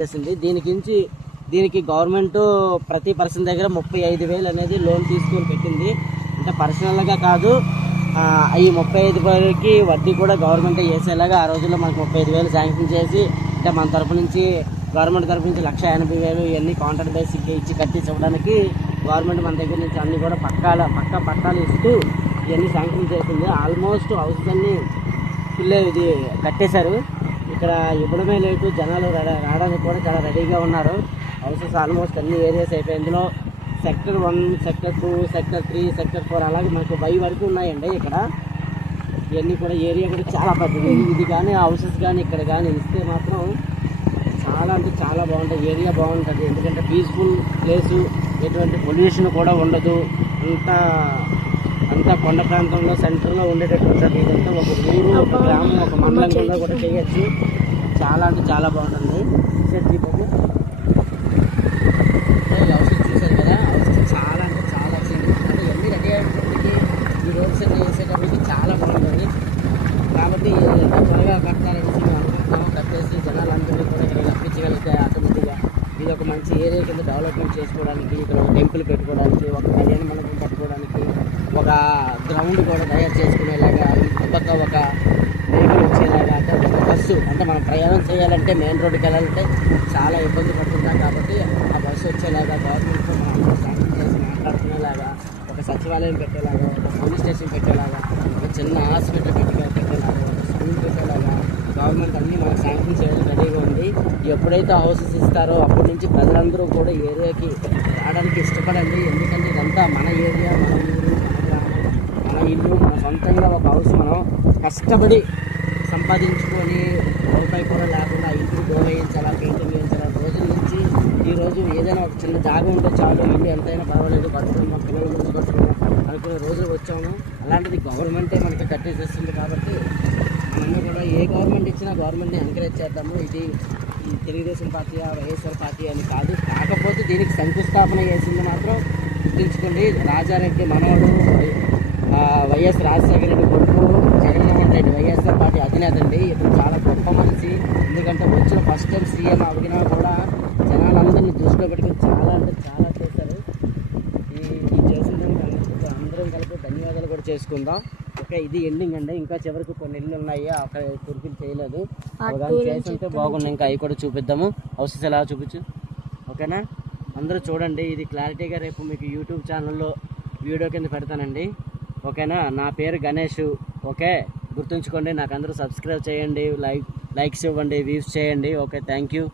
చేసింది. దీనికి గవర్నమెంట్ ప్రతి పర్సన్ దగ్గర 35,000 అనేది లోన్ తీసుకొని పెట్టింది. అంటే పర్సనల్గా కాదు, ఈ 35,000కి వడ్డీ కూడా గవర్నమెంట్ వేసేలాగా ఆ రోజుల్లో మనకు 35,000 శాంక్షన్ చేసి, అంటే మన తరపు నుంచి గవర్నమెంట్ తరపు నుంచి 1,80,000 ఇవన్నీ కాంట్రాక్ట్ బేసిక్గా ఇచ్చి కట్టించి ఇవ్వడానికి గవర్నమెంట్ మన దగ్గర నుంచి అన్ని కూడా పక్కా పట్టాలు ఇస్తూ ఇవన్నీ శాంక్షన్ చేసింది. ఆల్మోస్ట్ హౌసెస్ అన్నీ ఇది కట్టేశారు. ఇక్కడ ఇవ్వడమే లేదు, జనాలు రావడానికి కూడా చాలా రెడీగా ఉన్నారు. హౌసెస్ ఆల్మోస్ట్ అన్ని ఏరియాస్ అయిపోయి ఇందులో సెక్టర్ 1, సెక్టర్ 2, సెక్టర్ 3, సెక్టర్ 4 అలాగే మనకు బై వరకు ఉన్నాయండి. ఇక్కడ ఇవన్నీ కూడా ఏరియా కూడా చాలా పెద్దది. ఇది కానీ హౌసెస్ కానీ ఇక్కడ కానీ ఇస్తే మాత్రం చాలా అంటే చాలా బాగుంటుంది. ఏరియా బాగుంటుంది, ఎందుకంటే పీస్ఫుల్ ప్లేసు, ఎటువంటి పొల్యూషన్ కూడా ఉండదు. అంతా కొండ ప్రాంతంలో సెంటర్లో ఉండేటట్టు ఉంటుంది. ఇదంతా ఒక ఊరు, ఒక గ్రామం, ఒక మండలం కూడా చేయొచ్చు. చాలా అంటే చాలా బాగుంటుంది. హౌసెస్ చూసారు కదా, హౌసెస్ చాలా అంటే చాలా అంటే ఎన్ని రెడీ అయ్యేటప్పటికి ఈ రోడ్స్ అన్ని వేసేటప్పటికి చాలా బాగుంటుంది. కాబట్టి త్వరగా కట్టాలనేసి మేము అనుకుంటున్నాము. కట్టేసి జనాలందరినీ కూడా ఇక్కడ రప్పించగలిగితే ఆటోమేటిక్గా ఇది ఒక మంచి ఏరియా కింద డెవలప్మెంట్ చేసుకోవడానికి, ఇక్కడ ఒక టెంపుల్ పెట్టుకోవడానికి, ఒక కళ్యాణ మండపం కట్టుకోవడానికి, ఒక గ్రౌండ్ కూడా తయారు చేసుకునేలాగా, పక్క ఒక వెహికల్ వచ్చేలాగా, అంటే ఒక బస్సు, అంటే మనం ప్రయాణం చేయాలంటే మెయిన్ రోడ్డుకి వెళ్ళాలంటే చాలా ఇబ్బంది పడుతుంటాం. కాబట్టి ఆ బస్సు వచ్చేలాగా గవర్నమెంట్తో మనం శాంక్షన్ చేసి మాట్లాడుకునేలాగా, ఒక సచివాలయం పెట్టేలాగా, ఒక పోలీస్ స్టేషన్ పెట్టేలాగా, ఒక చిన్న హాస్పిటల్ పెట్టేలాగా, ఒక స్కూల్ పెట్టేలాగా గవర్నమెంట్ అన్నీ మనకు శాంక్షన్ చేయడం రెడీగా ఉంది. ఎప్పుడైతే హౌసెస్ ఇస్తారో అప్పటి నుంచి ప్రజలందరూ కూడా ఏరియాకి రావడానికి ఇష్టపడండి. ఎందుకంటే ఇదంతా మన ఏరియా, మన ఊరు, మన గ్రామం, మన ఇల్లు, మన సొంతంగా ఒక హౌస్ మనం కష్టపడి సంపాదించుకొని రూపాయి కూడా లేకుండా ఇంటికి డోర్ వేయించాలా, పెయింటింగ్ వేయించాలా, రోజుల నుంచి ఈరోజు ఏదైనా ఒక చిన్న జాగా ఉంటే చాలు, ఇల్లు ఎంతైనా పర్వాలేదు కట్టుకున్నాం, పిల్లల గురించి కట్టుకున్నాం అనుకునే రోజులు వచ్చాము. అలాంటిది గవర్నమెంటే మనకి కట్టేసేస్తుంది. కాబట్టి మనము కూడా ఏ గవర్నమెంట్ ఇచ్చినా గవర్నమెంట్ని ఎంకరేజ్ చేద్దాము. ఇది తెలుగుదేశం పార్టీ, వైఎస్ఆర్ పార్టీ అని కాదు. కాకపోతే దీనికి శంకుస్థాపన చేసింది మాత్రం గుర్తుంచుకోండి. రాజారెడ్డి మనవడు, వైఎస్ రాజశేఖర రెడ్డి కొడుకు జగన్మోహన్ రెడ్డి, వైఎస్ఆర్ పార్టీ అధినేత అండి. ఇతను చాలా గొప్ప మనిషి. ఎందుకంటే వచ్చిన ఫస్ట్ టైం సీఎం అడిగినా కూడా జనాలందరినీ దృష్టిలో పెట్టుకుని చాలా అంటే చాలా చేశారు. ఈ చేసిన అందరం కలిపి ధన్యవాదాలు కూడా చేసుకుందాం. ఓకే, ఇది ఎండింగ్ అండి. ఇంకా చివరికి కొన్ని ఇళ్ళు ఉన్నాయి, అక్కడ పూర్తిగా చేయలేదు. చేస్తుంటే బాగుంది. ఇంకా అవి కూడా చూపిద్దాము. హౌసెస్ ఎలా చూపించు, ఓకేనా? అందరూ చూడండి. ఇది క్లారిటీగా రేపు మీకు యూట్యూబ్ ఛానల్లో వీడియో కింద పెడతానండి, ఓకేనా? నా పేరు గణేష్. ఓకే, గుర్తుంచుకోండి. నాకు అందరూ సబ్స్క్రైబ్ చేయండి, లైక్స్ ఇవ్వండి, వ్యూస్ చేయండి. Okay, thank you.